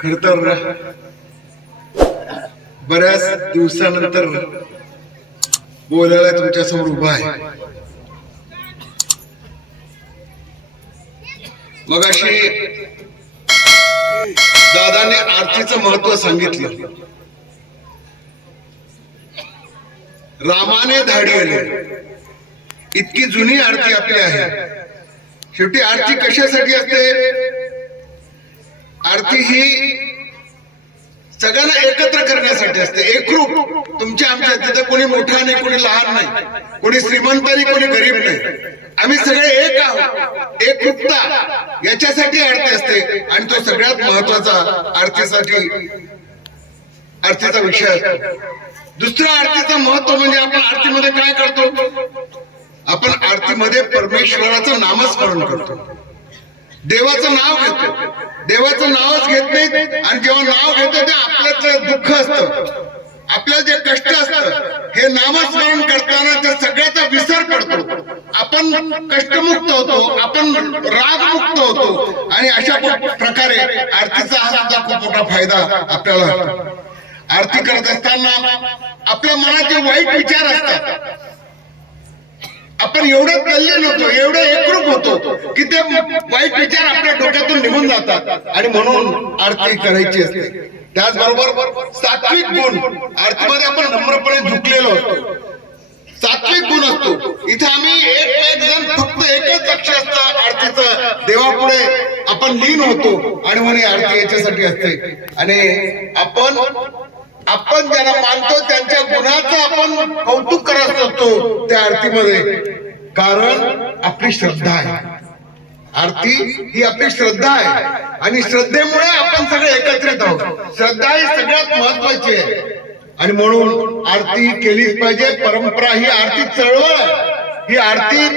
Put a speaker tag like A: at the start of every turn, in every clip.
A: खर तर बऱ्याच दिवसानंतर बोलायला तुमच्यासमोर उभा आहे. मग अशी दादाने आरतीच महत्त्व सांगितलं. रामाने धाडी आली इतकी जुनी आरती आपली आहे. शेवटी आरती कशासाठी असते? आरती ही सगळ्यांना एकत्र करण्यासाठी असते. एकरूप तुमच्या आमच्या तिथं कोणी मोठा नाही कोणी लहान नाही कोणी श्रीमंत नाही कोणी गरीब नाही. आम्ही सगळे एक आहोत. एकरूपता याच्यासाठी आरती असते. आणि तो सगळ्यात महत्त्वाचा आरतीसाठी आरतीचा विषय असतो. दुसरा आरतीचं महत्त्व म्हणजे आपण आरतीमध्ये काय करतो? आपण आरतीमध्ये परमेश्वराचं नामस्मरण करतो. देवाचं नाव घेतो. देवाचं नावच घेत नाहीत आणि जेव्हा नाव घेतो ते आपल्याच दुःख असतं. आपल्याला जे कष्ट असत हे नामस्मरण करताना त्या सगळ्याचा विसर पडतो. आपण कष्टमुक्त होतो आपण रागमुक्त होतो. आणि अशा प्रकारे आरतीचा हा सुद्धा खूप मोठा फायदा आपल्याला आरती करत असताना आपल्या मनात जे वाईट विचार असतात. आपण एवढं तल्लीन होतो एवढे एकरूप होतो की ते वाईट विचार आपल्या डोक्यातून निघून जातात. आणि म्हणून आरती करायची असते. त्याचबरोबर सात्विक गुण. आरतीमध्ये आपण नम्रपणे झुकलेलो असतो. सात्विक गुण असतो. इथे आम्ही एक एक जण फक्त एकच लक्ष असतं आरतीचं देवापुढे आपण लीन होतो. आणि म्हणून आरती याच्यासाठी असते. आणि आपण आपण ज्यांना मानतो त्यांच्या गुणाचं आपण कौतुक करत असतो त्या आरतीमध्ये. कारण आपली श्रद्धा आहे. आरती ही आपली श्रद्धा आहे. आणि श्रद्धेमुळे आपण सगळे एकत्रित आहोत. श्रद्धा ही सगळ्यात महत्वाची आहे. आणि म्हणून आरती केलीच पाहिजे. परंपरा ही आरती चळवळ ही आरती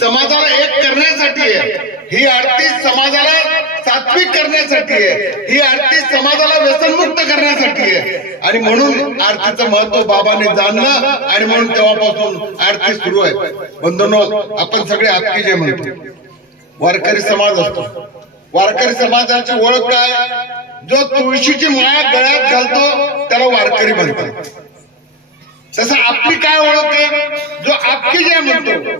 A: समाजाला एक करण्यासाठी आहे. ही आरती समाजाला सात्विक करण्यासाठी आहे. ही आरती समाजाला व्यसनमुक्त करण्यासाठी आहे. आणि म्हणून आरतीचं महत्त्व बाबाने जाणलं आणि म्हणून तेव्हापासून आरती सुरू आहे. बंधनो आपण सगळे आपकी जे म्हणतो. वारकरी समाज असतो. वारकरी समाजाची ओळख काय? जो तुळशीची माया गळ्यात घालतो त्याला वारकरी म्हणतात. तसं आपली काय ओळख आहे? जो आपकी जे म्हणतो.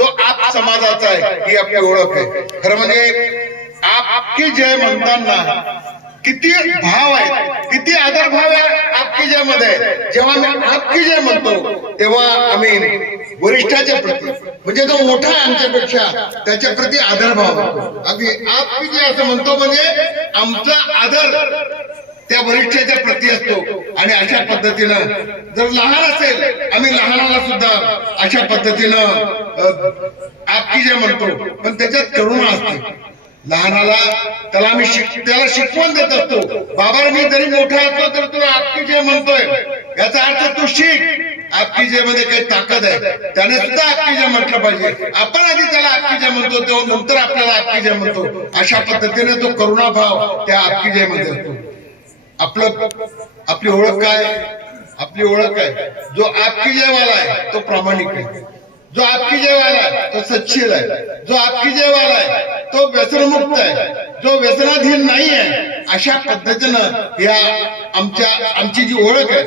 A: तो आप समाजाचा आहे ही आपली ओळख आहे. खरं म्हणजे आपकी जय म्हणताना किती भाव आहे किती आदर भाव आहे आपकी जयमध्ये जेव्हा मी आपकी जय म्हणतो तेव्हा आम्ही वरिष्ठाच्या प्रती म्हणजे जो मोठा आहे आमच्यापेक्षा त्याच्या प्रती आदर भाव अगदी आपकी जय असं म्हणतो म्हणजे आमचा आदर त्या वरिष्ठाच्या प्रती असतो. आणि अशा पद्धतीनं जर लहान असेल आम्ही लहानाला सुद्धा अशा पद्धतीनं आपकी जे म्हणतो पण त्याच्यात करुणा असते. लहानाला त्याला आम्ही त्याला शिकवण देत असतो. बाबा मी जरी मोठा असतो तर तुला आपकी जे म्हणतोय याचा अर्थ तू शिक. आपकी जे मध्ये काही ताकद आहे त्याने सुद्धा आपकी जे म्हटलं पाहिजे. आपण आधी त्याला आपकी जे म्हणतो तेव्हा नंतर आपल्याला आपकी जे म्हणतो. अशा पद्धतीने तो करुणाभाव त्या आपकी जे मध्ये असतो. आपलं आपली ओळख काय? आपली ओळख आहे जो आपकी जयवाला आहे तो प्रामाणिक आहे. जो आपकी जयवाला आहे तो सच्शील आहे. जो आपकी जयवाला आहे तो व्यसनमुक्त आहे. जो व्यसनाधीन नाही आहे अशा पद्धतीनं या आमच्या आमची जी ओळख आहे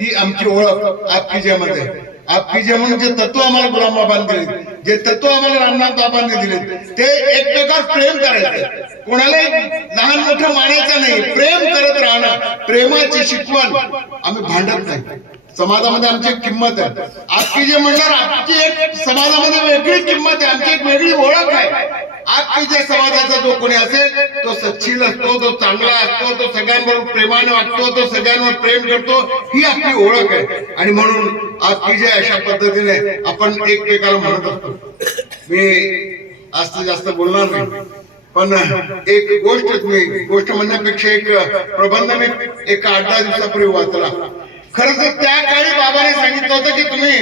A: ही आमची ओळख आपकी जयमध्ये आहे. आपकी जय म्हणून जे तत्व आम्हाला गुलाम बाबांनी दिले जे तत्व आम्हाला रामनाथ बाबांनी दिले ते एकमेकावर प्रेम करायचं. कोणालाही लहान मोठं मानायचं नाही. प्रेम करत राहणं प्रेमाची शिकवण आम्ही भांडत नाही. समाजामध्ये आमची एक किंमत आहे. आजची जे म्हणणार आमची एक समाजामध्ये वेगळी किंमत आहे. आमची एक वेगळी ओळख आहे. आजची जे समाजाचा जो कोणी असेल तो सच्छील असतो तो चांगला असतो तो सगळ्यांबरोबर प्रेमाने वाटतो तो सगळ्यांवर प्रेम करतो ही आपली ओळख आहे. आणि म्हणून आपकी जे अशा पद्धतीने आपण एकमेकाला म्हणत असतो. मी जास्त जास्त बोलणार नाही. पण एक गोष्ट मी गोष्ट म्हणण्यापेक्षा एक प्रबंध मी एका आठ दहा दिवसापूर्वी वाचला. खरं तर त्या काळी बाबाने सांगितलं होतं की तुम्ही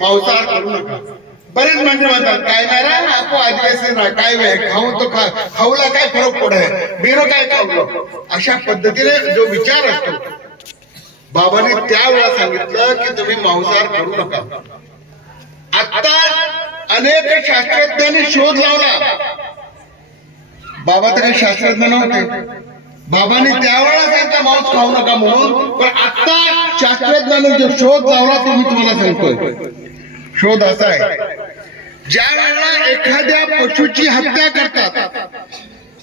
A: मांसाहार करू नका. बरेच म्हणजे म्हणतात काय नाही रा आपो आदिवासी काय वे खाऊ तो खा खाऊला काय फरक पडे बिरो काय खाऊ अशा पद्धतीने जो विचार असतो बाबाने त्यावेळेला सांगितलं की तुम्ही मांसाहार करू नका. आता अनेक शास्त्रज्ञांनी शोध लावला. बाबा तरी शास्त्रज्ञ नव्हते. बाबांनी त्यावेळेला त्यांचा मांस खाऊ नका म्हणून पण आता शास्त्रज्ञानं जो शोध लावला तो मी तुम्हाला सांगतोय. शोध असा आहे. ज्या वेळेला एखाद्या पशुची हत्या करतात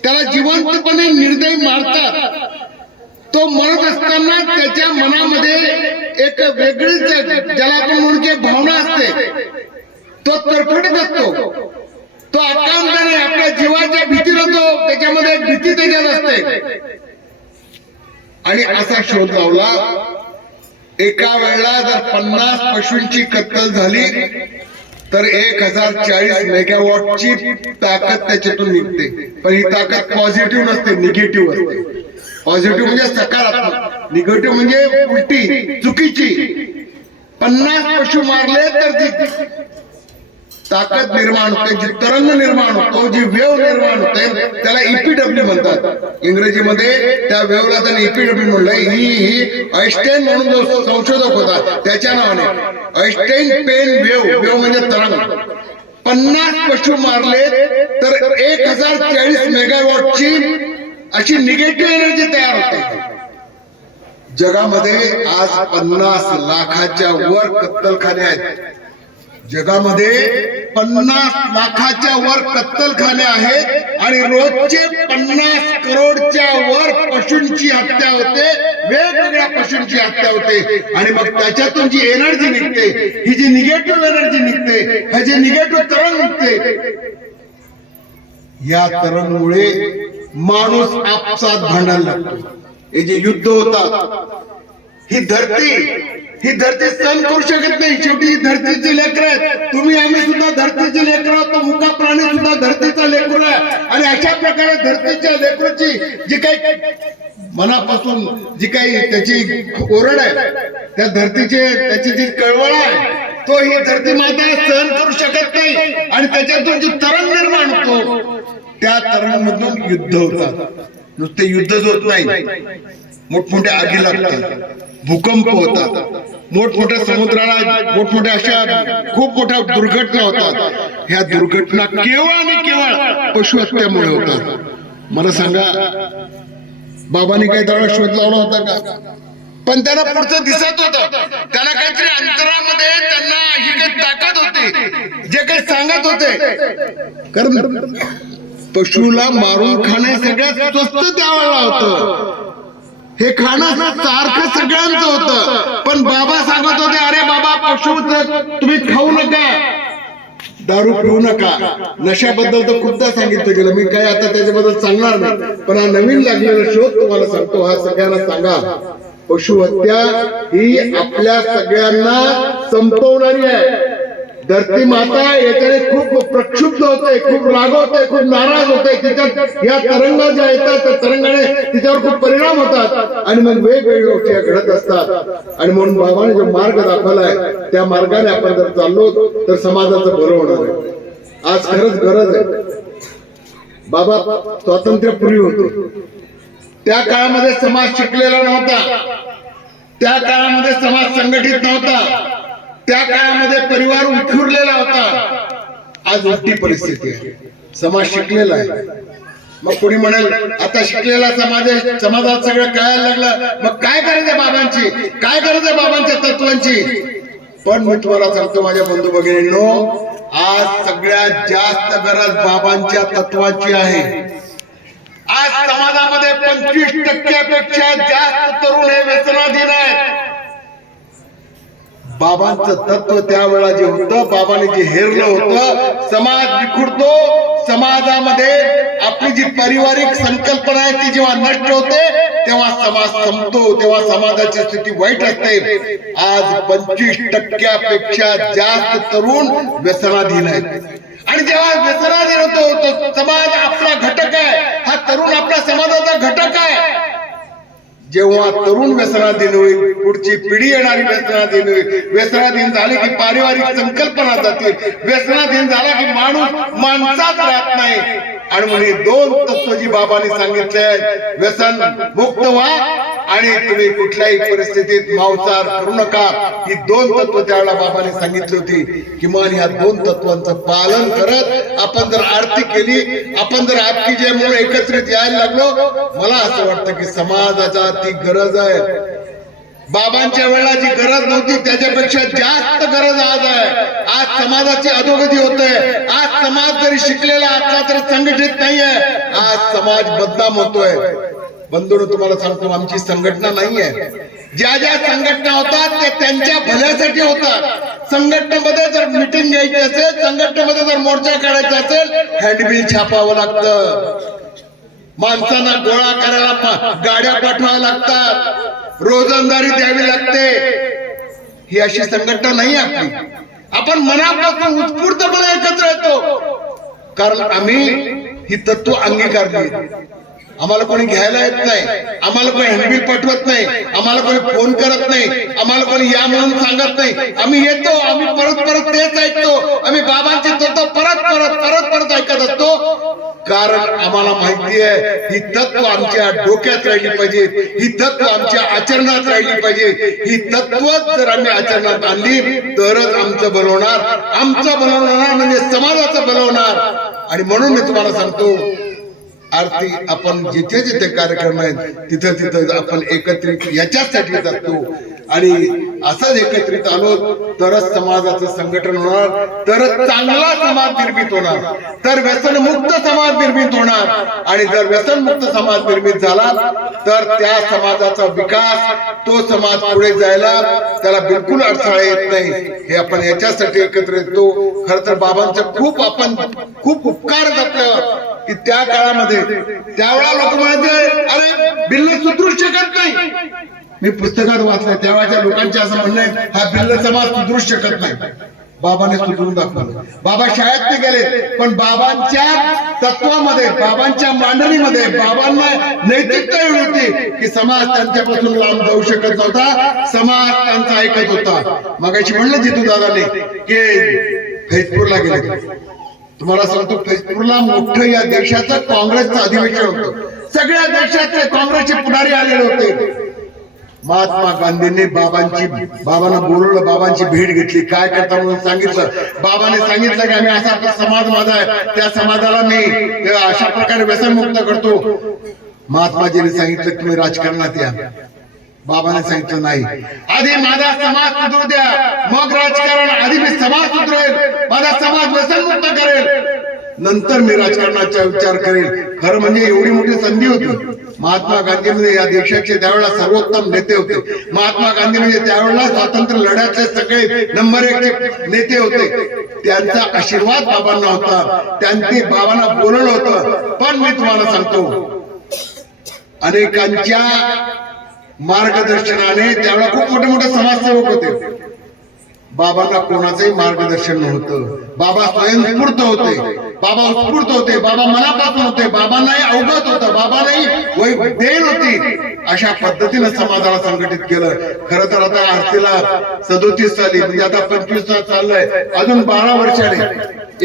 A: त्याला जिवंतपणे निर्दय मारतात तो मरत असताना त्याच्या मनामध्ये एक वेगळीच ज्याला आपण म्हणून भावना असते तो तरफडत असतो तो अकांताने आपल्या जीवाच्या भीतीनं तो त्याच्यामध्ये एक भीती त्याच्यात असते आणि असा शोध लावला एका वेळेला जर पन्नास पशूंची कत्तल झाली तर एक हजार चाळीस मेगावॉटची ताकद त्याच्यातून निघते. पण ही ताकद पॉझिटिव्ह नसते निगेटिव्ह असते. पॉझिटिव्ह म्हणजे सकारात्मक निगेटिव्ह म्हणजे उलटी चुकीची. पन्नास पशु मारले तर ताकद निर्माण होते जी तरंग निर्माण होतो जी वेव निर्माण होते त्याला इपीडब्ल्यू म्हणतात. इंग्रजीमध्ये त्या वेवला त्यांनी इपीडब्ल्यू म्हणलंय ही ही आईस्टाईन म्हणून जो संशोधक होता त्याच्या नावाने. आईस्टाईन पेन वेव वेव म्हणजे तरंग. पन्नास पशु मारले तर एक हजार चाळीस मेगावॉटची अशी निगेटिव्ह एनर्जी तयार होते. जगामध्ये आज पन्नास लाखाच्या वर कत्तलखाने आहेत. जगामध्ये पन्नास लाखाच्या वर कत्तलखाने आहेत आणि रोजचे पन्नास करोडच्या वर पशूंची हत्या होते वेगवेगळ्या पशूंची हत्या होते. आणि मग त्याच्यातून जी एनर्जी निघते ही जी निगेटिव्ह एनर्जी निघते हे जे निगेटिव्ह तरंग निघते या तरंगमुळे माणूस आपसात भांडायला लागतो. हे जे युद्ध होतात ही धरती ही धरती सहन करू शकत नाही. शेवटी ही धरतीची लेकर आहेत. तुम्ही आम्ही सुद्धा धरतीचे लेकर आहोत. मुका प्राणी सुद्धा धरतीचा लेकर आहे. आणि अशा प्रकारे धरतीच्या लेकरची जी काही मनापासून जी काही त्याची ओरड आहे त्या धरतीचे त्याची जी कळवळ आहे तो ही धरती माता सहन करू शकत नाही. आणि त्याच्यातून जी तरंग निर्माण होतो त्या तरंगमधून युद्ध होतात. नुसते युद्धच होत नाही. मोठमोठ्या आगी लागतात. भूकंप होतात. मोठमोठ्या समुद्राला मोठमोठ्या अशा खूप मोठ्या दुर्घटना होतात. ह्या दुर्घटना केवळ आणि केवळ पशुहत्यामुळे होतात. मला सांगा बाबांनी काही दळा शोध लावला होता का? पण त्यांना पुढचं दिसत होत. त्यांना काहीतरी अंतरामध्ये त्यांना ही काही ताकद होती. जे काही सांगत होते. कारण पशुला मारून खाणे सगळ्यात स्वस्त त्यावेळेला होतं. हे खाणं सारखं सगळ्यांचं होतं. पण बाबा सांगत होते अरे बाबा पशु तुम्ही खाऊ नका. दारू पिऊ नका. नशाबद्दल तर खूपदा सांगितलं गेलं. मी काय आता त्याच्याबद्दल सांगणार नाही. पण हा नवीन लागलेला शोध तुम्हाला सांगतो. हा सगळ्यांना सांगा. पशुहत्या ही आपल्या सगळ्यांना संपवणारी आहे. धरती माता याच्याने खूप प्रक्षुब्ध होते खूप रागवते खूप नाराज होते. तिच्यात या तरंगा ज्या येतात त्या तरंगाने तिच्यावर खूप परिणाम होतात. आणि मग वेगवेगळ्या गोष्टी घडत असतात. आणि म्हणून बाबाने जो मार्ग दाखवलाय त्या मार्गाने आपण जर चाललो तर समाजाचं बरं होणार आहे. आज खरंच गरज आहे. बाबा स्वातंत्र्यपूर्वी होतो. त्या काळामध्ये समाज शिकलेला नव्हता. त्या काळामध्ये समाज संघटित नव्हता. त्या काळामध्ये परिवार उठुरलेला होता. आज उलटी परिस्थिती आहे. समाज शिकलेला आहे. मग कोणी म्हणेल आता शिकलेला समाज आहे समाजात सगळं कळायला लागलं. मग काय करायचं बाबांची? काय करायचं बाबांच्या तत्वांची? पण मी तुम्हाला सांगतो माझ्या बंधू भगिनींनो आज सगळ्यात जास्त गरज बाबांच्या तत्वाची आहे. आज समाजामध्ये पंचवीस टक्क्यापेक्षा जास्त तरुण हे व्यसनाधीन आहेत. बाबांचं तत्व त्यावेळा जे होतं बाबाने जे हेरलं होतं समाज विखुरतो समाजामध्ये आपली जी पारिवारिक संकल्पना आहे ती जेव्हा नष्ट होते तेव्हा समाज संपतो तेव्हा समाजाची स्थिती वाईट असते. आज पंचवीस टक्क्यापेक्षा जास्त तरुण व्यसनाधीन आहेत. आणि जेव्हा व्यसनाधीन होतो तो समाज आपला घटक आहे. हा तरुण आपल्या समाजाचा घटक आहे. जेव्हा तरुण व्यसनाधीन होईल पुढची पिढी येणारी व्यसनाधीन होईल. व्यसनाधीन झाले की पारिवारिक संकल्पना जातील. व्यसनाधीन झाला की माणूस माणसात राहत नाही. आणि म्हणजे दोन तत्व जी बाबांनी सांगितले आहेत व्यसन मुक्त व्हा आणि तुम्ही कुठल्याही परिस्थितीत मावचार करू नका. ही दोन तत्व त्यावेळेला बाबाने सांगितली होती किमान या दोन तत्वांचं पालन करत आपण जर आरती केली आपण जर आपली जे म्हणून एकत्रित यायला लागलो मला असं वाटतं की समाजाचा ती गरज आहे. बाबांच्या वेळेला जी गरज नव्हती त्याच्यापेक्षा जास्त गरज आज आहे. आज समाजाची अधोगती होते आज समाज जरी शिकलेला असला तरी संघटित नाहीये आज समाज बदनाम होतोय. बंधून तुम्हाला सांगतो आमची संघटना नाहीये. ज्या ज्या संघटना होतात त्या त्यांच्या भल्यासाठी होतात. संघटनेमध्ये जर मिटिंग घ्यायची असेल संघटनेमध्ये जर मोर्चा काढायचा असेल हँडबिल छापावं लागतं. माणसांना गोळा करायला गाड्या पाठवाव्या लागतात. रोजंदारी द्यावी लागते. ही अशी संघटना नाही आपली. आपण मनापासून उत्स्फूर्तपणे एकत्र येतो. कारण आम्ही ही तत्व अंगीकारली. आम्हाला कोणी घ्यायला येत नाही. आम्हाला कोणी हँडबिल पाठवत नाही. आम्हाला कोणी फोन करत नाही. आम्हाला कोणी या म्हणून सांगत नाही. आम्ही येतो आम्ही परत परत तेच ऐकतो. आम्ही बाबांची तत्व परत परत परत परत ऐकत असतो. कारण आम्हाला माहिती आहे ही तत्व आमच्या डोक्यात राहिली पाहिजे. ही तत्व आमच्या आचरणात राहिली पाहिजे. ही तत्व जर आम्ही आचरणात आणली तरच आमचं बनवणार. आमचं बनवणार म्हणजे समाजाचं बनवणार. आणि म्हणून मी तुम्हाला सांगतो आरती आपण जिथे जिथे कार्यक्रम आहेत तिथं तिथं आपण एकत्रित याच्यासाठी जातो. आणि असंच एकत्रित आलो तरच समाजाचं संघटन होणार तरच चांगला समाज निर्मित होणार. तर व्यसनमुक्त समाज निर्मित होणार. आणि जर व्यसनमुक्त समाज निर्मित झाला तर त्या समाजाचा विकास तो समाज पुढे जायला त्याला बिलकुल अडथळा येत नाही. हे आपण याच्यासाठी एकत्र येतो. खर तर बाबांचं खूप आपण खूप उपकार आहेत की त्या काळामध्ये त्यावेळा लोक म्हणायचे अरे बिल्ल सुधरू शकत नाही. मी पुस्तकात वाचलंय तेव्हाच्या लोकांचे असं म्हणणं आहे हा बिल्ल समाज सुधरू शकत नाही. बाबाने सुधरून दाखवलं. बाबा शाळेत ते गेले पण बाबांच्या तत्वामध्ये बाबांच्या मांडणीमध्ये बाबांना नैतिकता एवढी होती की समाज त्यांच्यापासून लांब जाऊ शकत नव्हता समाज त्यांचा ऐकत होता. मगाशी म्हणलं जितू दादाने की फैजपूरला गेले. तुम्हाला सांगतो फैजपूरला मोठं या देशाचं काँग्रेसचं अधिवेशन होतं. सगळ्या देशातले काँग्रेसचे पुढारी आलेले होते. महात्मा गांधींनी बाबांची बाबांना बोलवलं बाबांची भेट घेतली. काय करता म्हणून सांगितलं? बाबाने सांगितलं की आम्ही असा आपला समाज माझा आहे. त्या समाजाला मी अशा प्रकारे व्यसनमुक्त करतो. महात्माजीने सांगितलं तुम्ही राजकारणात या. बाबाने सांगितलं नाही. आधी माझा समाज सुधरू द्या. मग राजकारण आधी मी समाज सुधरेल. माझा समाज व्यसनमुक्त करेल. नंतर मी राजकारणाचा विचार करेल. खरं म्हणजे एवढी मोठी संधी होती. महात्मा गांधी म्हणजे या देशाचे त्यावेळेला सर्वोत्तम नेते होते. महात्मा गांधी म्हणजे त्यावेळेला स्वातंत्र्य लढ्याचे सगळे नंबर एक नेते होते. त्यांचा आशीर्वाद बाबांना होता. त्यांनी बाबांना बोलवलं होतं. पण मी तुम्हाला सांगतो अनेकांच्या मार्गदर्शनाने त्यावेळेला खूप मोठे मोठे समाजसेवक होते. बाबांना कोणाचंही मार्गदर्शन नव्हतं. बाबा स्वयंस्फूर्त होते. बाबा उत्स्फूर्त होते. बाबा मनापासून होते. बाबांनाही अवगत होतं. बाबांनाही वै देण होती. अशा पद्धतीनं समाजाला संघटित केलं. खर तर आता आरतीला सदोतीस साली म्हणजे आता पंचवीस साल चाललंय. अजून बारा वर्षाने.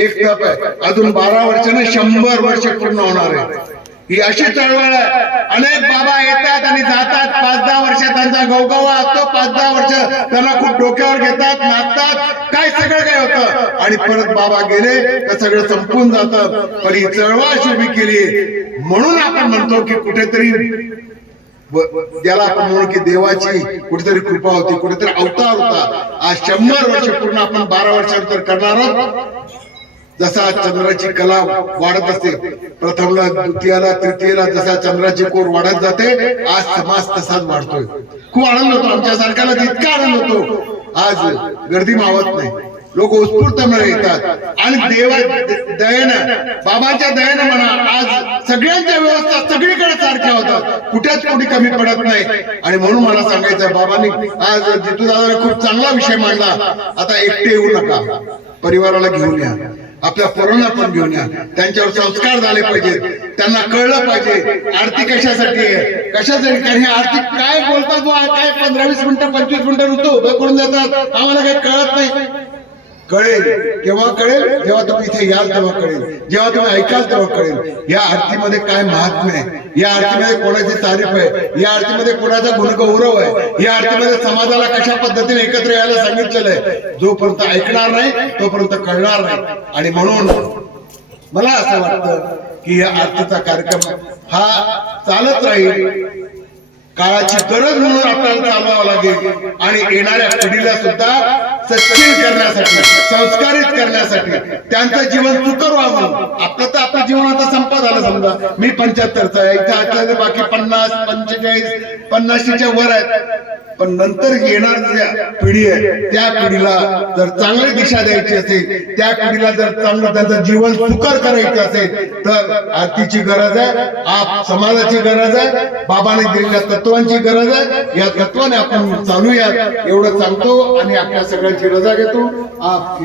A: एक टप आहे. अजून बारा वर्षाने शंभर वर्ष पूर्ण होणार आहे. ही अशी चळवळ अनेक बाबा येतात आणि जातात. पाच दहा वर्ष त्यांचा गवगवा असतो. पाच दहा वर्ष त्यांना खूप डोक्यावर घेतात नाचतात काय सगळं काय होतं. आणि परत बाबा गेले तर सगळं संपून जात. पण ही चळवळ अशी उभी केली म्हणून आपण म्हणतो की कुठेतरी ज्याला आपण म्हणू की देवाची कुठेतरी कृपा होती कुठेतरी अवतार होता. आज शंभर वर्ष पूर्ण आपण बारा वर्षानंतर करणार आहोत. जसा चंद्राची कला वाढत असते प्रथमला द्वितीयाला तृतीयला जसा चंद्राची कोर वाढत जाते आज समाज तसाच वाढतोय. खूप आनंद होतो आमच्या सारख्याला इतका आनंद होतो आज गर्दी मावत नाही. लोक उत्स्फूर्तपणे येतात. आणि देवा दयेनं बाबाच्या दयेनं म्हणा आज सगळ्यांच्या व्यवस्था सगळीकडे सारख्या होतात. कुठेच कुठे कमी पडत नाही. आणि म्हणून मला सांगायचं बाबांनी आज जितू दादा खूप चांगला विषय मांडला. आता एकटे येऊ नका. परिवाराला घेऊन या. आपल्या पोरांना पण घेऊन या. त्यांच्यावर संस्कार झाले पाहिजेत त्यांना कळलं पाहिजे आरती कशासाठी आहे? कशासाठी? कारण हे आरती काय बोलतात काय पंधरा वीस मिनिटं पंचवीस मिनिटं ऋतू उभं करून जातात आम्हाला काही कळत नाही. कळेल. केव्हा कळेल? जेव्हा तुम्ही इथे याल तेव्हा कळेल. जेव्हा तुम्ही ऐकाल तेव्हा कळेल. या आरतीमध्ये काय महात्म्य आहे? या आरतीमध्ये कोणाची तारीफ आहे? या आरतीमध्ये कोणाचा गुणगौरव आहे? या आरतीमध्ये समाजाला कशा पद्धतीने एकत्र यायला सांगितलेलं आहे? जोपर्यंत ऐकणार नाही तोपर्यंत कळणार नाही. आणि म्हणून मला असं वाटतं की या आरतीचा कार्यक्रम हा चालत राहील. काळाची गरज म्हणून आपल्याला चालवावं लागेल. आणि येणाऱ्या पिढीला सुद्धा सच्चील करण्यासाठी संस्कारित करण्यासाठी त्यांचं जीवन सुकर व्हावं. आपलं तर आपलं जीवन आता संपत आलं समजा. मी पंच्याहत्तरचा आहे. इथं असल्याने बाकी पन्नास पंचेचाळीस पन्नाशीच्या वर आहेत. पण नंतर येणार ज्या पिढी आहे त्या पिढीला जर चांगली दिशा द्यायची असेल त्या पिढीला जर चांगलं त्यांचं जीवन सुकर करायचं असेल तर आरतीची गरज आहे आप समाजाची गरज आहे बाबाने दिलेल्या तत्वांची गरज आहे. या तत्वाने आपण चालूया एवढं सांगतो आणि आपल्या सगळ्यांची रजा घेतो. आप